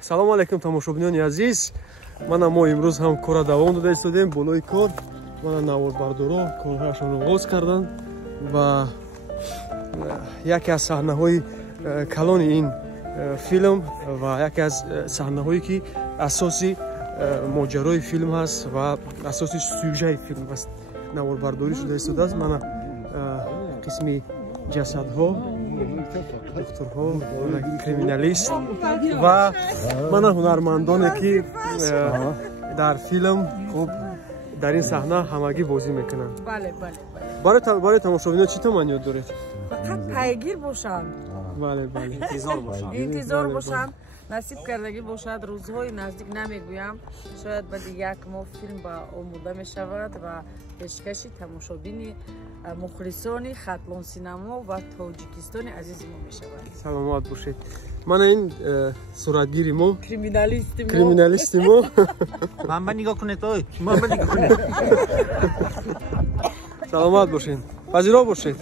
Салому алейкум тамошобинони азиз. Мана мо имрӯз ҳам кора давом дода истодем. Болои кор мана наворбардоро корҳояшон оғоз кардан ва яке аз саҳнаҳои калони ин филм ва яке аз саҳнаҳое ки асоси моҷарои филм ҳаст ва асоси сюжаи филм ҳаст наворбардорӣ шуда истодааст. Мана қисми ҷасадҳо, духтурҳо, криминалист ва мана ҳунармандоне ки дар филм хуб дар ин саҳна ҳамагӣ бозӣ мекунанд. Барои тамошобинон чӣ томан ёд доред? Фақат пайгир бошанд. Интизор бошанд. Насиб кардагӣ бошад. Рӯзҳои наздик намегӯям. Шояд баъди як моҳ филм ба омода мешавад ва пешкаши тамошобини мухлисони Хатлон синамо ва Тоҷикистони азизи мо мешавад. Саломат бошед. Мана ин суратгири мо, криминалисти мо. Манба нигоҳ кунед ой. Манба нигоҳ кунед. Саломат бошед. Пазиро бошед.